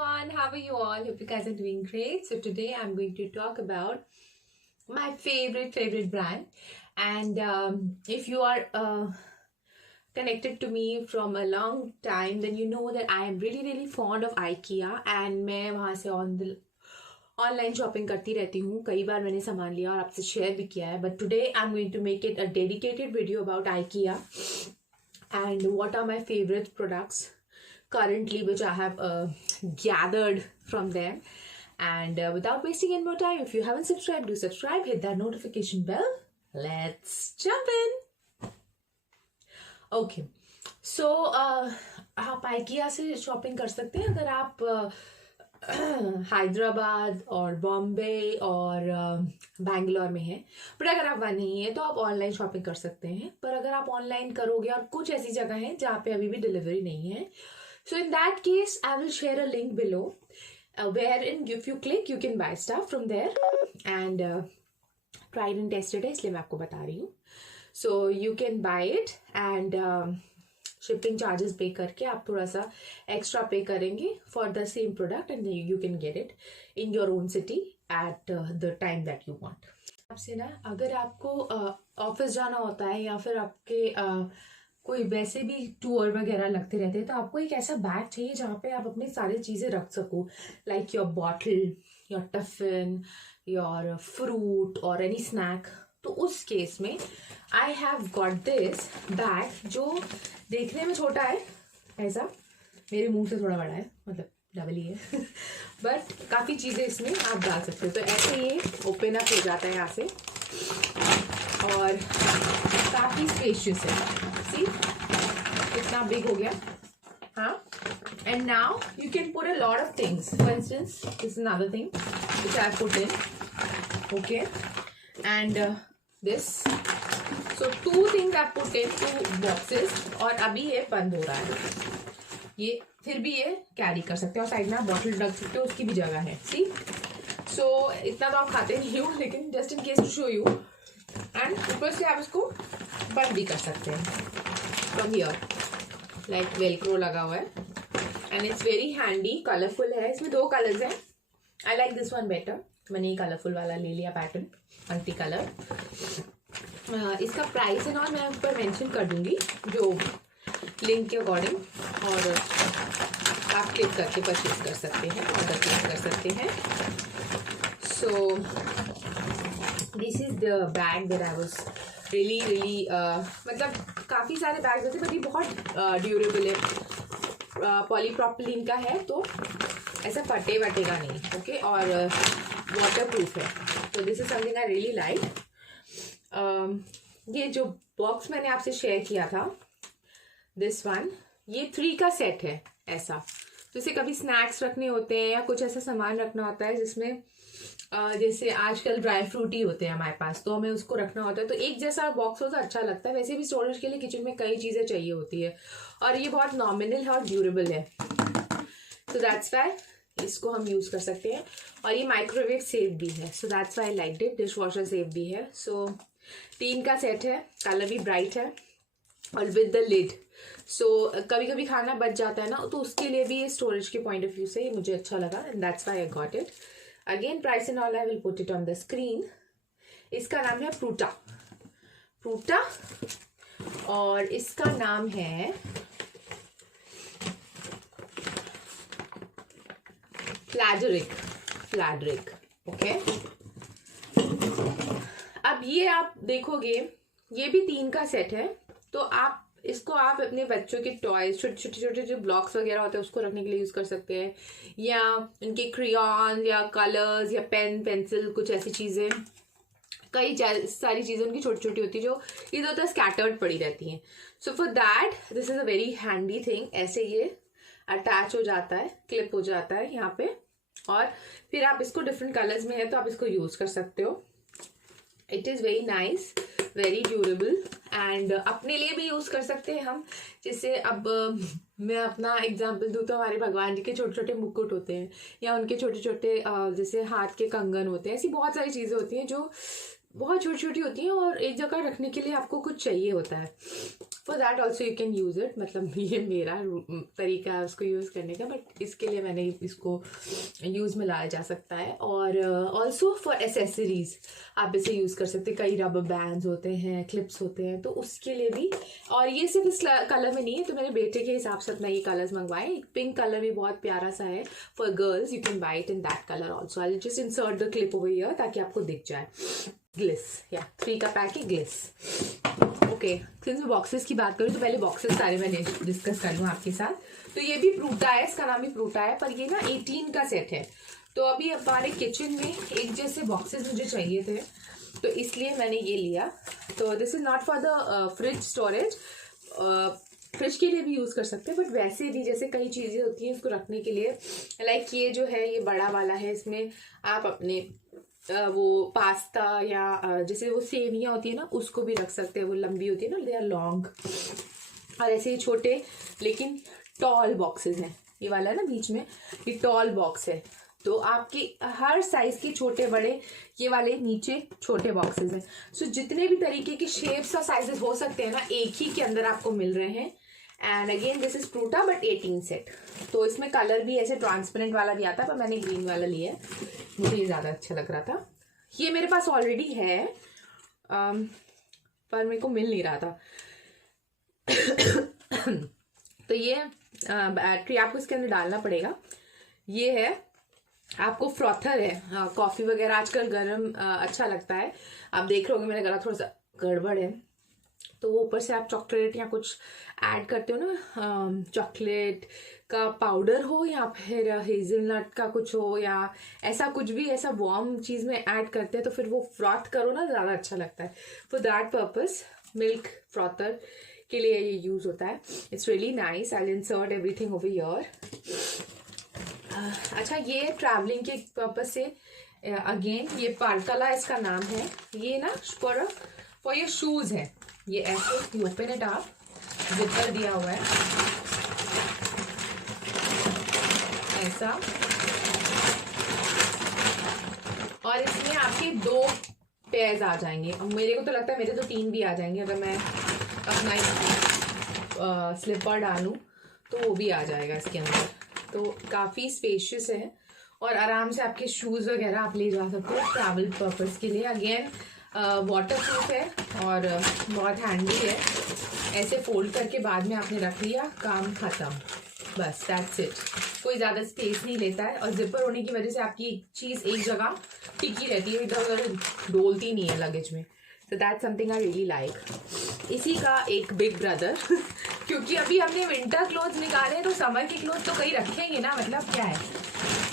Everyone, how are you all? Hope you guys are doing great. So today I'm going to talk about my favorite brand. And if you are connected to me from a long time, then you know that I am really fond of IKEA. And मैं वहाँ से online shopping करती रहती हूँ. कई बार मैंने सामान लिया और आपसे शेयर भी किया है. But today I am going to make it a dedicated video about IKEA and what are my favorite products currently which I have gathered from them. And without wasting any more time, if you haven't subscribed, do subscribe, hit that notification bell. Let's jump in. Okay, so आप IKEA से shopping कर सकते हैं अगर आप हैदराबाद और बॉम्बे और बैंगलोर में है. बट अगर आप वहाँ नहीं है तो आप ऑनलाइन शॉपिंग कर सकते हैं. पर अगर आप ऑनलाइन करोगे और कुछ ऐसी जगह है जहाँ पे अभी भी डिलीवरी नहीं है, so in that case I will share a link below wherein if you click you can buy stuff from there and tried and tested है इसलिए मैं आपको बता रही हूँ. So you can buy it and shipping charges पे करके आप थोड़ा सा एक्स्ट्रा पे करेंगे for the same product and you can get it in your own city at the time that you want. आपसे ना अगर आपको ऑफिस जाना होता है या फिर आपके कोई वैसे भी टूर वगैरह लगते रहते हैं तो आपको एक ऐसा बैग चाहिए जहाँ पे आप अपनी सारी चीज़ें रख सको, like your bottle, your tiffin, your fruit और एनी स्नैक. तो उस केस में I have got this bag जो देखने में छोटा है, ऐसा मेरे मुंह से थोड़ा बड़ा है, मतलब डबल ही है बट काफ़ी चीज़ें इसमें आप डाल सकते हो. तो ऐसे ये ओपन अप हो जाता है यहाँ से और काफ़ी स्पेशियस है. सी कितना बिग हो गया. हाँ, and now you can put a lot of things. For instance this is another thing which I put in. Okay, and this, so 2 things I put in 2 boxes और अभी ये बंद हो रहा है. ये फिर भी ये कैरी कर सकते हो और साइड में आप बॉटल रख सकते हो, उसकी भी जगह है. सी, सो इतना तो आप खाते नहीं हो लेकिन just in case to show you. And ऊपर से आप इसको बंद भी कर सकते हैं फ्रॉम हियर, लाइक वेलक्रो लगा हुआ है and it's very handy. Colourful है, इसमें 2 कलर्स हैं. I like this one better. मैंने ये कलरफुल वाला ले लिया पैटर्न, मल्टी कलर. इसका प्राइस है ना मैं ऊपर मेंशन कर दूंगी जो लिंक के अकॉर्डिंग, और आप क्लिक करके परचेज कर सकते हैं, ऑर्डर प्लेस कर सकते हैं. सो this is the bag that I was really मतलब काफ़ी सारे बैग होते बट ये बहुत ड्यूरेबल है, पॉलीप्रोपिलीन का है तो ऐसा फटे वटेगा नहीं. ओके, और वाटर प्रूफ है. तो this is something I really like. ये जो बॉक्स मैंने आपसे शेयर किया था, दिस वन, ये 3 का सेट है ऐसा. तो इसे कभी स्नैक्स रखने होते हैं या कुछ ऐसा सामान रखना होता है जिसमें जैसे आजकल ड्राई फ्रूट ही होते हैं हमारे पास, तो हमें उसको रखना होता है. तो एक जैसा बॉक्स हो तो अच्छा लगता है. वैसे भी स्टोरेज के लिए किचन में कई चीज़ें चाहिए होती है और ये बहुत नॉमिनल है और ड्यूरेबल है. सो दैट्स वाई इसको हम यूज़ कर सकते हैं. और ये माइक्रोवेव सेफ भी है, so that's why I like it. Dish washer safe भी है. सो 3 का सेट है, कलर भी ब्राइट है और विद द लिड. सो कभी कभी खाना बच जाता है ना, तो उसके लिए भी ये स्टोरेज के पॉइंट ऑफ व्यू से ये मुझे अच्छा लगा and that's why I got it. Again price and all I will put it on the screen. इसका नाम है फ्रूटा और इसका नाम है फ्लैडरिक. ओके, अब ये आप देखोगे ये भी 3 का सेट है. तो आप इसको आप अपने बच्चों के टॉयज, छोटे जो ब्लॉक्स वगैरह होते हैं उसको रखने के लिए यूज़ कर सकते हैं, या उनके क्रेयॉन या कलर्स या पेन पेंसिल, कुछ ऐसी चीज़ें, कई सारी चीज़ें उनकी छोटी छोटी होती है जो इधर उधर स्कैटर्ड पड़ी रहती हैं. So for that this is a very handy thing. ऐसे ये अटैच हो जाता है, क्लिप हो जाता है यहाँ पे, और फिर आप इसको डिफरेंट कलर्स में है तो आप इसको यूज़ कर सकते हो. It is very nice, very durable and अपने लिए भी यूज़ कर सकते हैं हम. जैसे अब मैं अपना एग्जांपल दूँ तो हमारे भगवान जी के छोटे छोटे मुकुट होते हैं या उनके छोटे छोटे जैसे हाथ के कंगन होते हैं. ऐसी बहुत सारी चीज़ें होती हैं जो बहुत छोटी छोटी होती हैं और एक जगह रखने के लिए आपको कुछ चाहिए होता है। For that also you can use it, मतलब ये मेरा तरीका है उसको यूज़ करने का, बट इसके लिए मैंने इसको यूज़ में लाया जा सकता है। और ऑल्सो फॉर एसेसरीज आप इसे यूज़ कर सकते हैं। कई रबर बैंड्स होते हैं, क्लिप्स होते हैं, तो उसके लिए भी। और ये सिर्फ इस कलर में नहीं है, तो मेरे बेटे के हिसाब से मैं ये कलर्स मंगवाए। एक पिंक कलर भी बहुत प्यारा सा है for girls, you can buy it in that colour also. I just insert the clip over here ताकि आपको दिख जाए। ग्लिस, या 3 का पैक है ग्लिस। ओके, सिंस मैं बॉक्सेस की बात करूँ तो पहले बॉक्सेस सारे मैंने डिस्कस कर लूँ आपके साथ। तो ये भी प्रूटा है, इसका नाम भी प्रूटा है, पर ये ना 18 का सेट है। तो अभी हमारे किचन में एक जैसे बॉक्सेस मुझे चाहिए थे, तो इसलिए मैंने ये लिया। तो this is not for the fridge storage, fridge के लिए भी यूज़ कर सकते हैं, बट वैसे भी जैसे कई चीज़ें होती हैं इसको रखने के लिए। लाइक ये जो है ये बड़ा वाला है, इसमें आप अपने वो पास्ता या जैसे वो सेवियाँ होती है ना उसको भी रख सकते हैं। वो लंबी होती है ना, दे आर लॉन्ग। और ऐसे ही छोटे लेकिन टॉल बॉक्सेस हैं। ये वाला है ना बीच में, ये टॉल बॉक्स है। तो आपके हर साइज के छोटे बड़े ये वाले नीचे छोटे बॉक्सेस हैं। सो जितने भी तरीके के शेप्स और साइजेस हो सकते हैं ना, एक ही के अंदर आपको मिल रहे हैं। And again this is Pruta but 18 set. तो इसमें कलर भी ऐसे ट्रांसपेरेंट वाला भी आता है, पर मैंने ग्रीन वाला लिया है, मुझे ये ज़्यादा अच्छा लग रहा था। ये मेरे पास ऑलरेडी है, पर मेरे को मिल नहीं रहा था। तो ये बैटरी आपको इसके अंदर डालना पड़ेगा। ये है, आपको फ्रॉथर है। कॉफ़ी वगैरह आजकल गर्म अच्छा लगता है। आप देख रहे होगे मेरा गला थोड़ा सा गड़बड़ है, तो वो ऊपर से आप चॉकलेट या कुछ ऐड करते हो ना, चॉकलेट का पाउडर हो या फिर हेज़लनट का कुछ हो या ऐसा कुछ भी, ऐसा वार्म चीज़ में ऐड करते हैं तो फिर वो फ्रॉथ करो ना, ज़्यादा अच्छा लगता है। For that purpose milk frother के लिए ये यूज़ होता है। It's really nice. I will insert everything over here. अच्छा, ये ट्रैवलिंग के पर्पस से अगेन ये पार्टला इसका नाम है। ये ना फॉर ये शूज़ है। ये ऐसे you open it up, zipper दिया हुआ है ऐसा, और इसमें आपके 2 पेयर्स आ जाएंगे। मेरे को तो लगता है मेरे तो 3 भी आ जाएंगे, अगर मैं अपना स्लीपर डालूं तो वो भी आ जाएगा इसके अंदर। तो काफ़ी स्पेशियस है और आराम से आपके शूज़ वगैरह आप ले जा सकते हो ट्रैवल पर्पस के लिए। अगेन वाटर प्रूफ है और बहुत हैंडी है। ऐसे फोल्ड करके बाद में आपने रख लिया, काम खत्म, बस दैट्स इट। कोई ज़्यादा स्पेस नहीं लेता है और जिपर होने की वजह से आपकी चीज़ एक जगह टिकी रहती है, इधर उधर डोलती नहीं है लगेज में। तो that's something I really like. इसी का एक बिग ब्रदर क्योंकि अभी हमने विंटर क्लोथ्स निकाले हैं तो समर के क्लोथ तो कहीं रखेंगे ना, मतलब क्या है।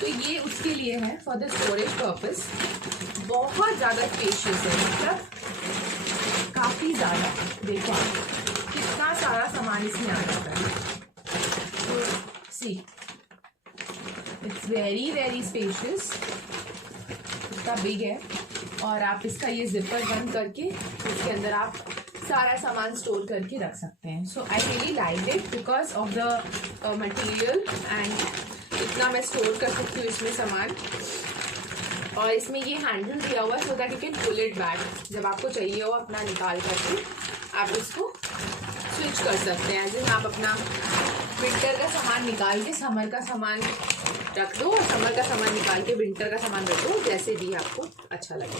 तो ये उसके लिए है, फॉर द स्टोरेज पर्पस। बहुत ज़्यादा स्पेशियस है, मतलब काफ़ी ज़्यादा। देखो आप कितना सारा सामान इसमें आ जाता है। तो see it's very very spacious, इतना बिग है। और आप इसका ये जिपर बंद करके इसके अंदर आप सारा सामान स्टोर करके रख सकते हैं। So I really like it because of the material and इतना मैं स्टोर कर सकती हूँ इसमें सामान। और इसमें ये हैंडल दिया हुआ है so that you can pull it back. जब आपको चाहिए हो अपना निकाल करके आप इसको स्विच कर सकते हैं। जैसे आप अपना विंटर का सामान निकाल के समर का सामान रख दो और समर का सामान निकाल के विंटर का सामान रख दो, जैसे भी आपको अच्छा लगे।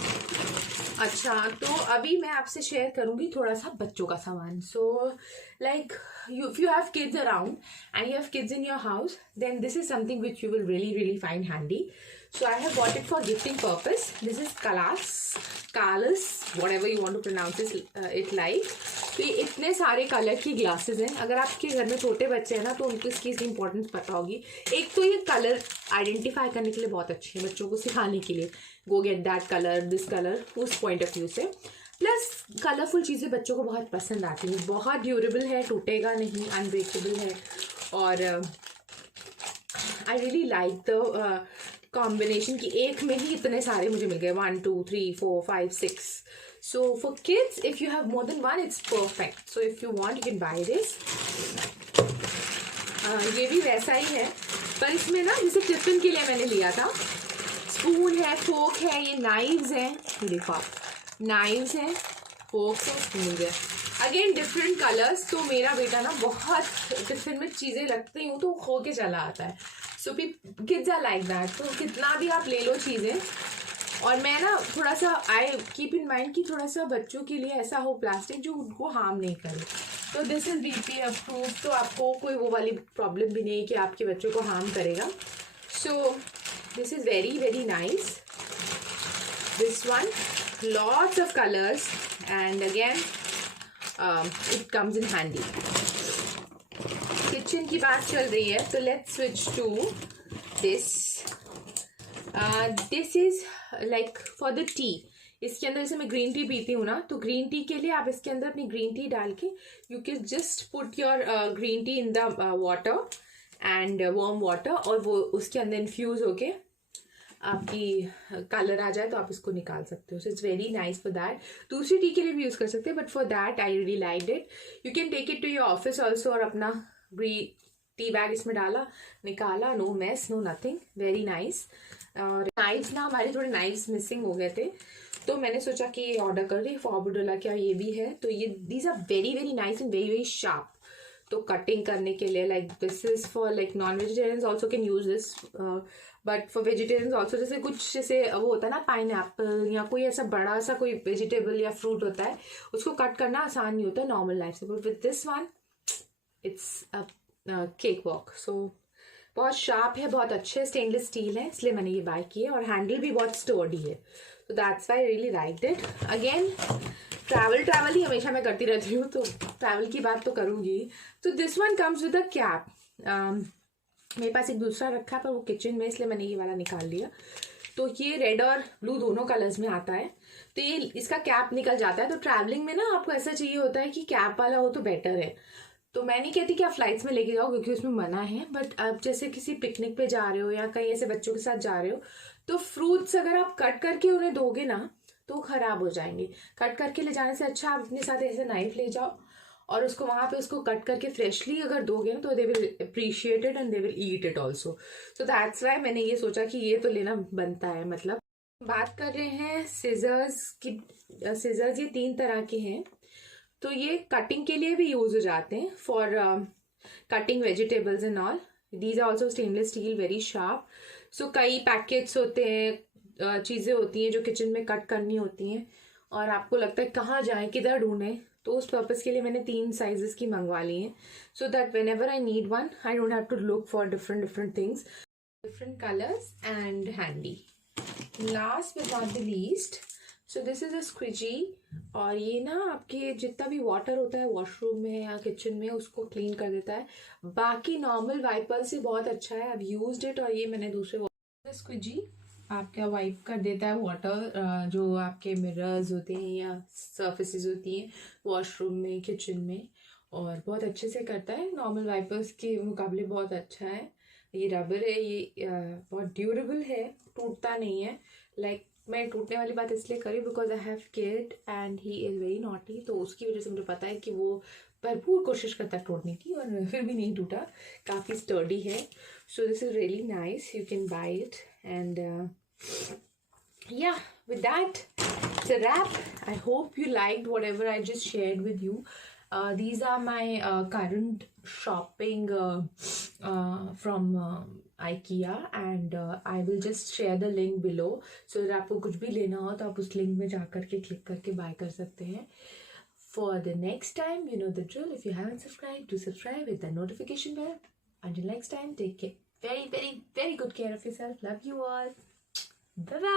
अच्छा, तो अभी मैं आपसे शेयर करूँगी थोड़ा सा बच्चों का सामान। So like if you have kids around and you have kids in your house, then this is something which you will really find handy. So I have bought it for gifting purpose. This is Kalas, whatever you want to pronounce it like. तो ये इतने सारे colour की glasses हैं। अगर आपके घर में छोटे बच्चे हैं ना तो उनको इसकी इंपॉर्टेंस पता होगी। एक तो ये कलर आइडेंटिफाई करने के लिए बहुत अच्छे हैं, बच्चों को सिखाने के लिए, गो get that colour, this colour, उस पॉइंट ऑफ व्यू से। प्लस कलरफुल चीज़ें बच्चों को बहुत पसंद आती हैं। बहुत ड्यूरेबल है, टूटेगा नहीं, अनब्रेकेबल है। और आई रियली लाइक द कॉम्बिनेशन की एक में ही इतने सारे मुझे मिल गए, 1 2 3 4 5 6। So for kids, if you have more than one, it's perfect. So if you want, you can buy this. ये भी वैसा ही है, पर इसमें ना जैसे टिफिन के लिए मैंने लिया था, स्पून है, फोक है, ये नाइव्स हैं, ये देखो आप, नाइव्स हैं, फोक्स मिल गया। Again different colours. तो मेरा बेटा ना बहुत टिफिन में चीज़ें रखती हूँ तो खो के चला आता है। So kids are like that. तो कितना भी आप ले लो चीज़ें, और मैं ना थोड़ा सा आई कीप इन माइंड कि थोड़ा सा बच्चों के लिए ऐसा हो प्लास्टिक जो उनको हार्म नहीं करे। तो दिस इज़ BPA अप्रूव, तो आपको कोई वो वाली प्रॉब्लम भी नहीं है कि आपके बच्चों को हार्म करेगा। So this is very very nice. This one, lots of colors, and again it comes in handy. Kitchen की बात चल रही है तो let's switch to this. This is like for the tea. इसके अंदर जैसे मैं ग्रीन टी पीती हूँ ना, तो ग्रीन टी के लिए आप इसके अंदर अपनी ग्रीन टी डाल के you can just put your green tea in the water and warm water, और वो उसके अंदर इन्फ्यूज होके आपकी कलर आ जाए तो आप इसको निकाल सकते हो। So it's very nice for that. दूसरी टी के लिए भी यूज़ कर सकते हैं, but for that I really like it. You can take it to your office also, और अपना टी बैग इसमें डाला, निकाला, no mess no nothing, very nice. और नाइफ्स ना, हमारे थोड़े नाइफ्स मिसिंग हो गए थे, तो मैंने सोचा कि ये ऑर्डर कर दी। फॉरवर्डोला क्या ये भी है, तो ये these are very very nice and very very sharp. तो कटिंग करने के लिए like this is for like non vegetarians also can use this, but for vegetarians also. जैसे कुछ जैसे वो होता है ना पाइनएप्पल या कोई ऐसा बड़ा सा कोई वेजिटेबल या फ्रूट होता है, उसको कट करना आसान नहीं होता नॉर्मल लाइफ से, but with this one it's a cake walk. So बहुत शार्प है, बहुत अच्छे स्टेनलेस स्टील है, इसलिए मैंने ये बाय की है, और हैंडल भी बहुत स्टर्डी है, तो that's why I really liked it. Again travel ही हमेशा मैं करती रहती हूँ, तो ट्रैवल की बात तो करूँगी। तो this one comes with a cap. मेरे पास एक दूसरा रखा है पर वो किचन में, इसलिए मैंने ये वाला निकाल लिया। तो ये रेड और ब्लू दोनों कलर्स में आता है, तो ये इसका कैप निकल जाता है। तो ट्रैवलिंग में ना आपको ऐसा चाहिए होता है कि कैप वाला हो तो बेटर है। तो मैं नहीं कहती कि आप फ्लाइट्स में लेके जाओ क्योंकि उसमें मना है, बट आप जैसे किसी पिकनिक पे जा रहे हो या कहीं ऐसे बच्चों के साथ जा रहे हो, तो फ्रूट्स अगर आप कट करके उन्हें दोगे ना तो खराब हो जाएंगे। कट करके ले जाने से अच्छा आप अपने साथ ऐसे नाइफ ले जाओ और उसको वहां पे उसको कट करके फ्रेशली अगर दोगे ना, तो they will appreciate it and they will eat it also. So that's why मैंने ये सोचा कि ये तो लेना बनता है। मतलब बात कर रहे हैं सीजर्स की। सीजर्स ये 3 तरह के हैं, तो ये कटिंग के लिए भी यूज हो जाते हैं, for cutting vegetables and all. These are also stainless steel, very sharp. So कई पैकेट्स होते हैं, चीज़ें होती हैं जो किचन में कट करनी होती हैं, और आपको लगता है कहाँ जाएं, किधर ढूंढें, तो उस पर्पज़ के लिए मैंने 3 साइजेस की मंगवा ली हैं, so that whenever I need one I don't have to look for different things, different colours and handy. Last but not the least, so this is a squeegee, और ये ना आपके जितना भी वाटर होता है वॉशरूम में या किचन में उसको क्लीन कर देता है। बाकी नॉर्मल वाइपर से बहुत अच्छा है, आई यूज्ड इट। और ये मैंने दूसरे स्क्विजी आपका वाइप कर देता है वाटर, जो आपके मिरर्स होते हैं या सर्फेसिस होती हैं वॉशरूम में किचन में, और बहुत अच्छे से करता है। नॉर्मल वाइपर्स के मुकाबले बहुत अच्छा है। ये रबर है, ये बहुत ड्यूरेबल है, टूटता नहीं है। लाइक मैं टूटने वाली बात इसलिए करी because I have kid and he is very naughty, तो उसकी वजह से मुझे पता है कि वो भरपूर कोशिश करता है तोड़ने की, और फिर भी नहीं टूटा, काफ़ी स्टर्डी है। सो this is really nice, you can buy it and yeah, with that it's a wrap. I hope you liked whatever I just shared with you. These are my current shopping from IKEA, and I will just share the link below, so that आपको कुछ भी लेना हो तो आप उस link में जाकर के क्लिक करके बाय कर सकते हैं। For the next time, you know the drill. If you haven't subscribed, do subscribe with the notification bell. Until next time, take care. Very, very, very good care of yourself. Love you all. Bye bye.